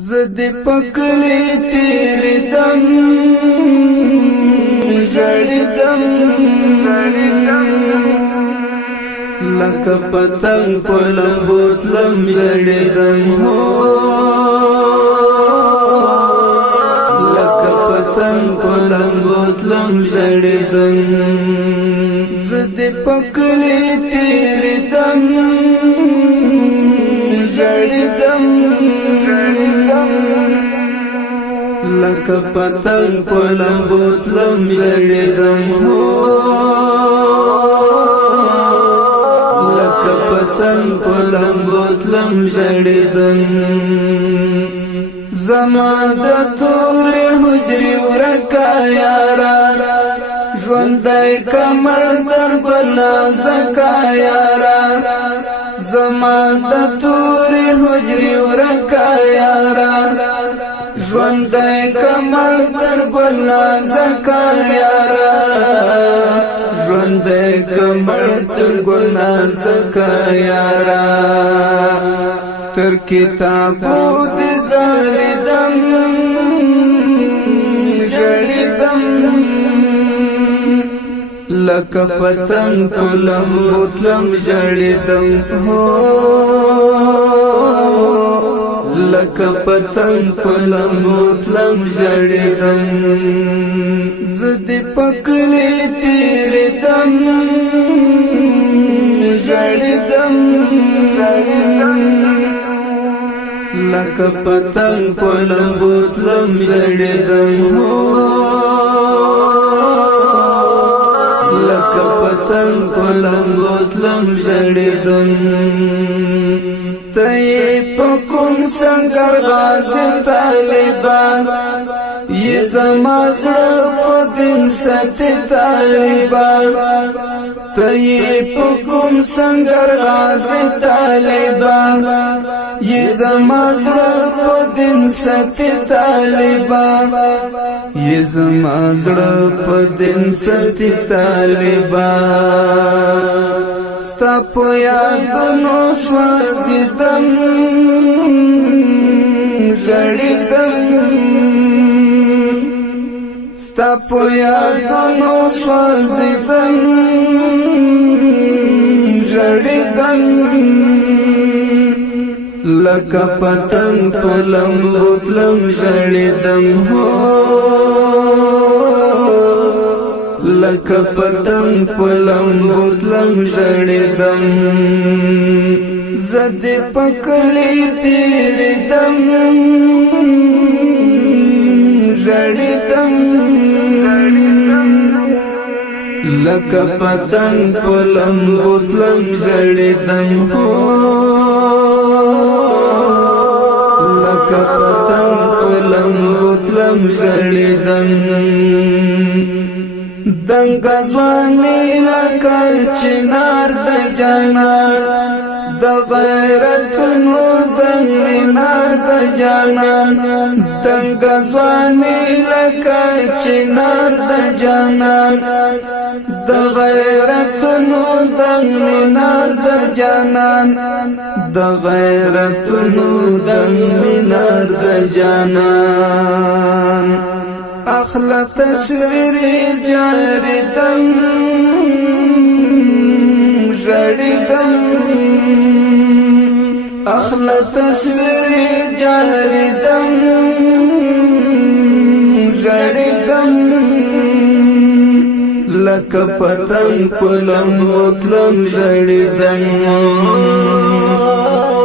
زد پکلی تیری دم جڑدم لکه پتنگ پلم بوتلم جڑدم لکه پتنگ پلم بوتلم جڑدم زد پکلی تیری دم جڑدم لکه پتنگ پلم بوتلم جڑدم لکه پتنگ پلم بوتلم جڑدم زما د تور حجری ورکا یارا ژوندی کمر در بلا زکا یارا زما د تور حجری ورکا یارا ژوندی کمر در بلا زکا یارا ژوندی کمر در بلا زکا یارا تر کتابو دی زاردم جڑدم لکه پتنگ پلم بوتلم جڑدم لکه پتنگ پلم بوتلم جڑدم زد پکلی تیری دم جڑدم لکه پتنگ پلم بوتلم جڑدم لکه پتنگ پلم بوتلم جڑدم تئی پکم سنگر غازی طالبان یہ زما زړه په دین ساتي طالبان تئی پکم سنگر غازی طالبان یہ زما زړه په دین ساتي طالبان یہ زما زړه په دین ساتي طالبان ستا په یادونو سوځیدم ژړېدم ستا په یادونو سوځیدم ژړېدم لکه پتنگ پلم بوتلم جڑدم لکه پتنگ پلم بوتلم جڑدم زد پکلی تیری دم جڑدم لکه پتنگ پلم بوتلم جڑدم لکه پتنگ پلم بوتلم جڑدم دنګ ځواني لکه چنار د جانان د غیرت نو دنګ مینا د جانان دنګ ځواني لکه چنار د جانان د غیرت نو دنګ مینا د جانان د غیرت نو دنګ مینا د جانان اخلا تصویر جاردم جڑدم اخلا تصویر جاردم جڑدم لکه پتنگ پلم بوتلم جڑدم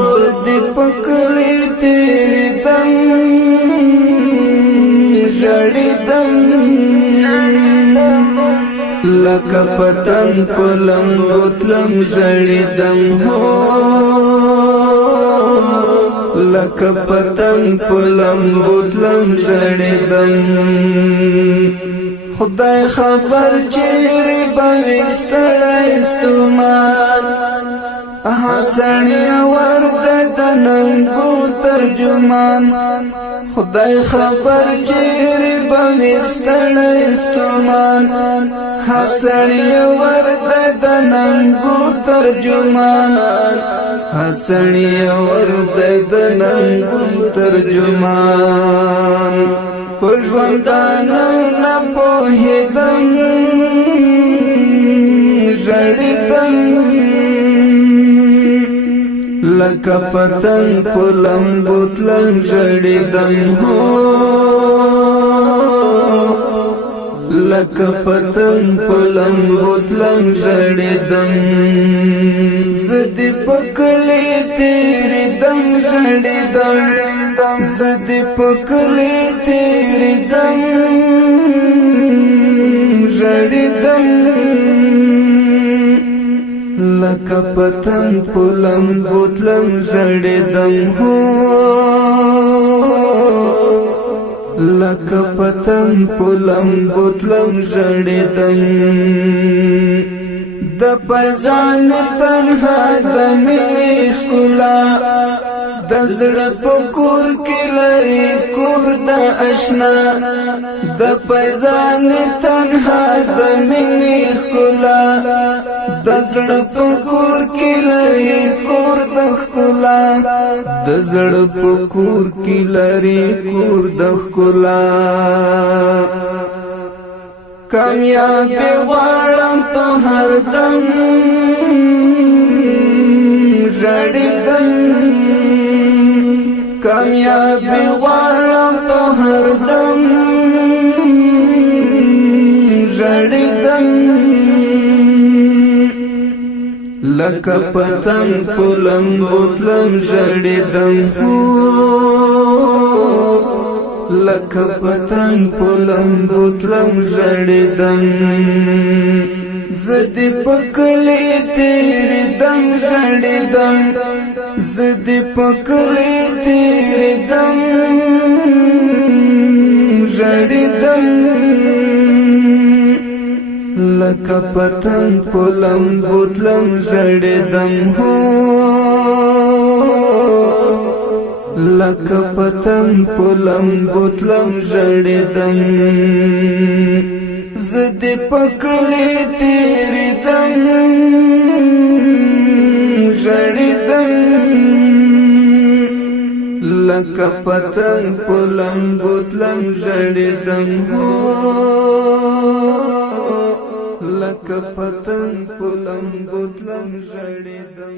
زد پکلی تیری دم جڑدم لکه پتنگ پلم بوتلم جڑدم لکه پتنگ پلم بوتلم جڑدم خدای خبر چیرې به وستړی ستومان حسنی ورد دننگو ترجمان خدای خبر چیری بوستن استمان حسنی ورد دننگو ترجمان حسنی ورد دننگو ترجمان پژوندانا نپوهیدم ژړیدم لکه پتنګ په لمبو تلم ژړیدم هو لکه پتنګ په لمبو تلم ژړیدم زه دې په کلي تېرېدم ژړیدم زه دې په کلي تېرېدم ژړیدم لکه پتنګ په لمبو تلم ژړیدم هو لکه پتنګ په لمبو تلم ژړیدم د پزان تنها د مینې ښکلا د زړه په کور کې لري کور د اشنا د پزان تنها د مینې ښکلا د زړه په کور کې لري کور د ښکلا د زړه په کور کې لري کور د ښکلا کامیابی غواړم په هر دم ژړیدم کامیابی غواړم په هر دم ژړیدم لکه پتنګ په لمبو تلم ژړیدم لکه پتنګ په لمبو تلم ژړیدم زه دې په کلي تېرېدم ژړیدم زه دې په کلي تېرېدم ژړیدم لکه پتنګ په لمبو تلم ژړیدم هو لکه پتنګ په لمبو تلم ژړیدم زه دې په کلي تېرېدم ژړیدم لکه پتنګ په لمبو تلم ژړیدم هو لکه پتنګ په لمبو تلم ژړیدم